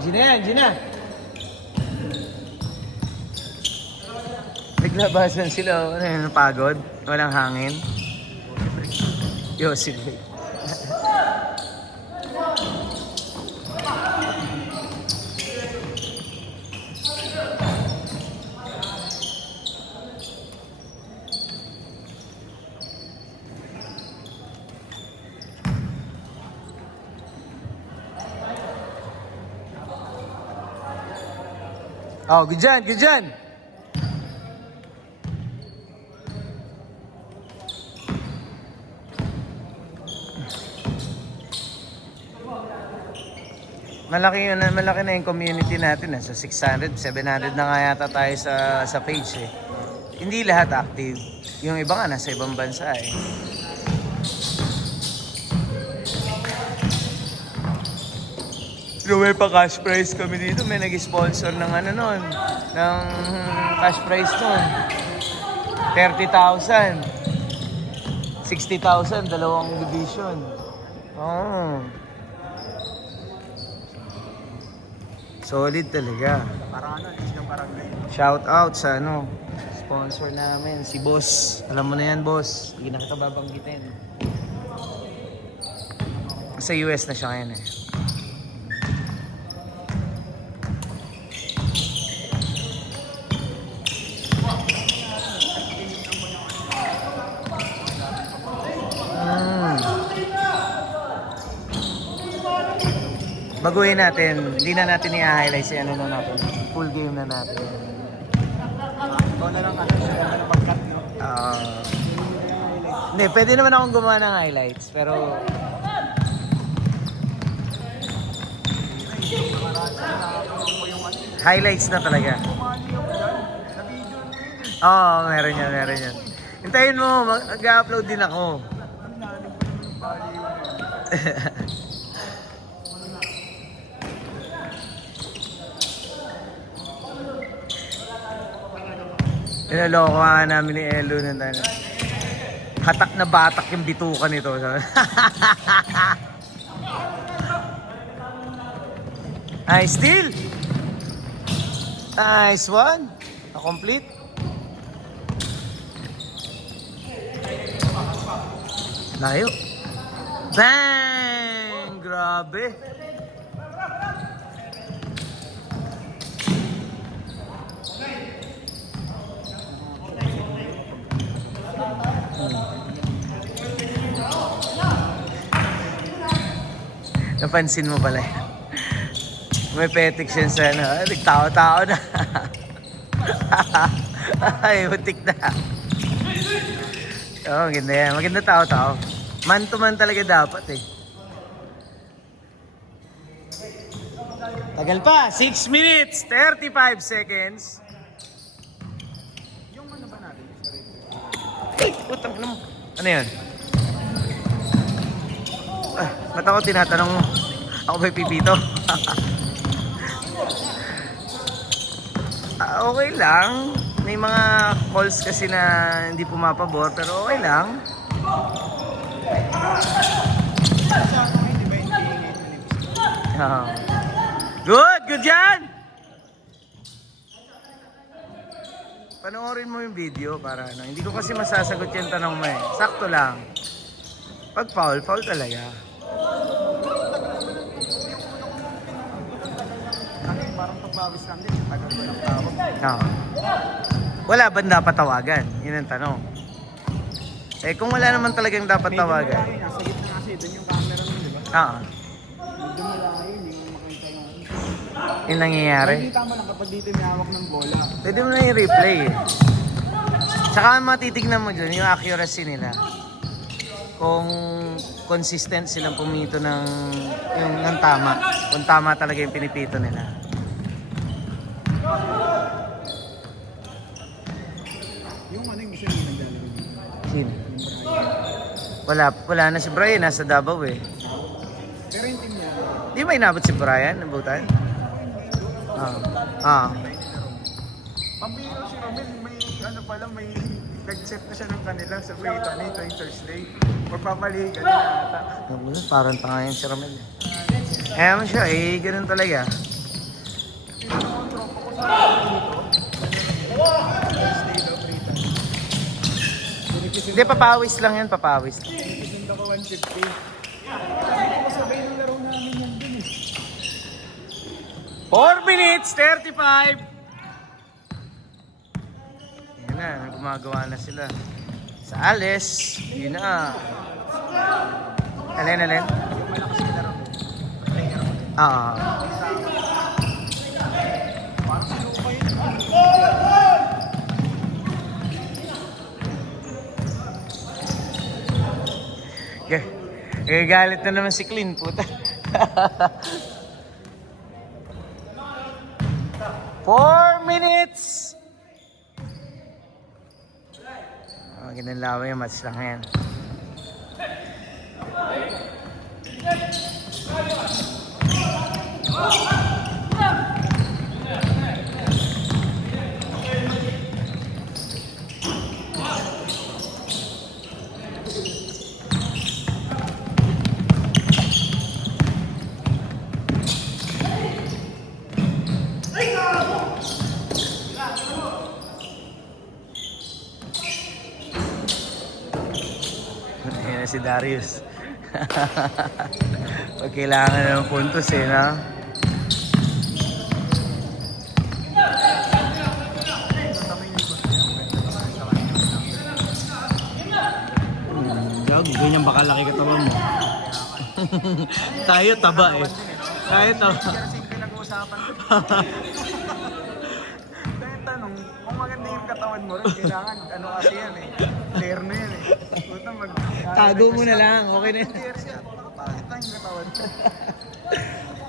Gina yan, Gina. Naglabasan sila. Ano yun, pagod? Walang hangin? Yo, sige. Oh, good dyan, good dyan. Malaki na yung community natin. So 600, 700 na nga yata tayo sa page eh. Hindi lahat active. Yung iba nga nasa ibang bansa eh. May pa cash prize kami dito. May nag-sponsor ng ano nun. Ng cash prize nun. 30,000. 60,000, dalawang division. Oh. Solid talaga. Parang ano, yung parang Shout out sa ano, sponsor namin, si Boss. Alam mo na yan, Boss. Hindi na kita babanggitin. Sa US na siya ngayon eh. Baguhin natin, hindi na natin i-highlight si ano na natin. Full game na natin. ito na lang kasi sila na mag-cut, no? Hindi, pwede naman akong gumawa ng highlights, pero highlights na talaga. Oo, meron yan. Hintayin mo, mag-upload din ako. Inaloko nga namin ni Elo ng tayo. Hatak na batak yung bitukan nito. Nice steal! Nice one! Na-complete. Layo. Bang! Grabe. Napansin mo pala. May petics yan sa ano. Nagtao-tao na. Ay, butik na. Oo, maganda yan. Maganda tao-tao. Man to man talaga dapat eh. Tagal pa. 6 minutes, 35 seconds. Yung ano ba natin? Ay, putang ano mo. Ano yan? Ah, ba't ako tinatanong mo? Ako ba'y pipito? Okay lang. May mga calls kasi na hindi pumapabor, pero okay lang. Good yan! Panoorin mo yung video para ano. Hindi ko kasi masasagot yung tanong mo eh. Sakto lang. Pag foul talaga. Parang pagbawis lang din, tagal ko ng tawag. Oo. Wala ba dapat tawagan? Yun ang tanong. Eh kung wala naman talagang dapat tawagan. Nasa gitna kasi, doon yung camera nun, di ba? Oo. Medyo malayo, hindi mo makita yung... Yung nangyayari. Makikita mo lang kapag dito may hawak ng bola. Pwede mo na yung replay eh. Tsaka matitignan mo dyan yung accuracy nila. Kung consistent silang pumito ng tama. Kung tama talaga yung pinipito nila. Yung ano yung isa yung naglalaro dito. Sino? Wala na si Brian. Nasa Davao eh. Pero yung team niya, Di ba inabot si Brian? Nabutan? pambiro si Romel, may ano pala, may nag-set na siya ng kanila sa Kuwait, ito yung Thursday. Magpapalihin ka nila ata. Parang tanga yan si Romel. Ewan siya eh. Ganun talaga. Yung tropa ko sa dito. Thursday daw, 3 times. Hindi, papawis lang yan, papawis. Pinipisin ako 150. Hindi ko sabay ng laro namin yan din eh. 4 minutes, 35. Yan na, gumagawa na sila. Sa Alice, yun na. Alin? Yung malakas yung laro ko. Player ko. Oo. Parang sinuka yun. Galit na naman si Clint, puta. 4 minutes! Magandang lawa yung match lang yan. Ayan na si Darius. Pag kailangan ng puntos eh, no? Dog, ganyan baka laki katawan mo. Tayo taba eh. Tayo taba. Kasi pinag-uusapan ko. Kaya tanong, kung maganda yung katawan mo rin, kailangan ano kasi yan eh. Fair na yan eh. Puta Tago mo na lang, okay na yun. Fair siya, nakapangit lang yung katawan.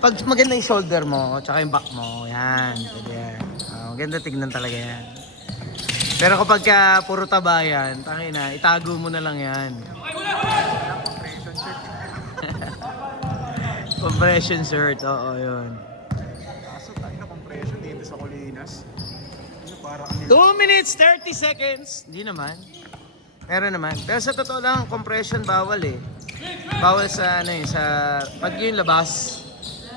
Pag maganda yung shoulder mo, tsaka yung back mo, yan. Pwede yan. Maganda tignan talaga yan. Pero kapag ka puro taba yan, tangina, itago mo na lang yan. Compression shirt. Compression shirt, oo, yun. Kaso tayo na compression dito sa Colinas. Ano para kanila? 2 minutes, 30 seconds. Hindi naman. Meron naman. Pero sa totoo lang, compression bawal eh. Bawal sa, ano yun, sa, pag yung labas,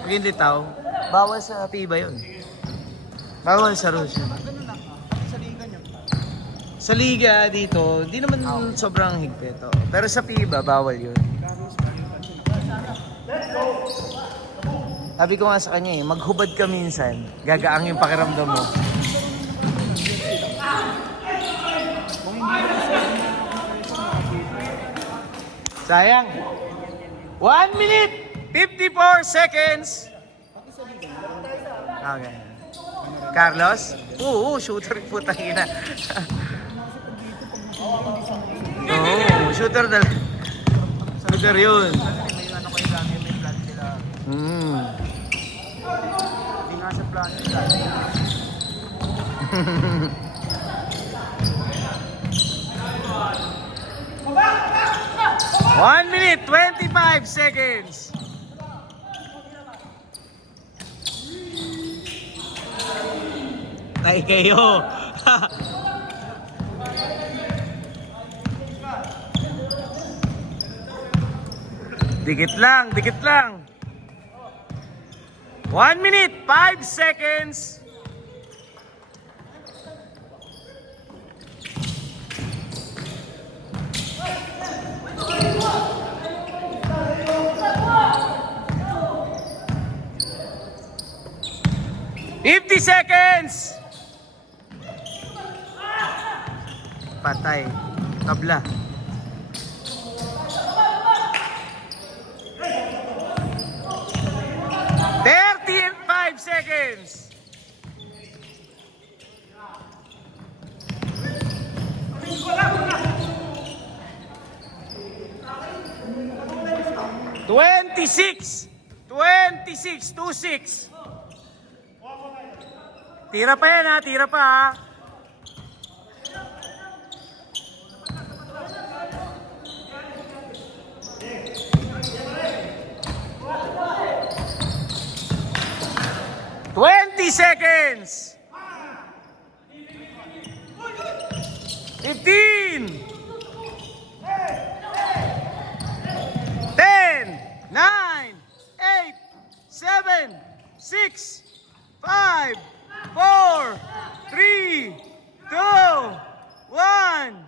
pag yung litaw, bawal sa FIBA yun. Bawal sa rules yun. Ganun na. Sa liga nyo. Sa liga dito, di naman sobrang higpit. Oh. Pero sa FIBA, bawal yun. Sabi ko nga sa kanya eh, maghubad ka minsan, gagaang yung pakiramdam mo. Sayang. 1 minute, 54 seconds. Okay. Carlos? Oo, shooter po tayo na. Oo, shooter na. Shooter yun. May ano kayo dami, may plan sila. Hindi nga sa plan nila. 1 minute, 25 seconds. Tay kayo. Dikit lang, dikit lang. 1 minute, 5 seconds. $50 seconds. Patay. Tabla. $35 seconds. $26. 26. Tira pa yan ha, tira pa ha. $20 seconds. 15. 10, 9, 8, 7, 6, 5, 5, 4, 3, 2, 1.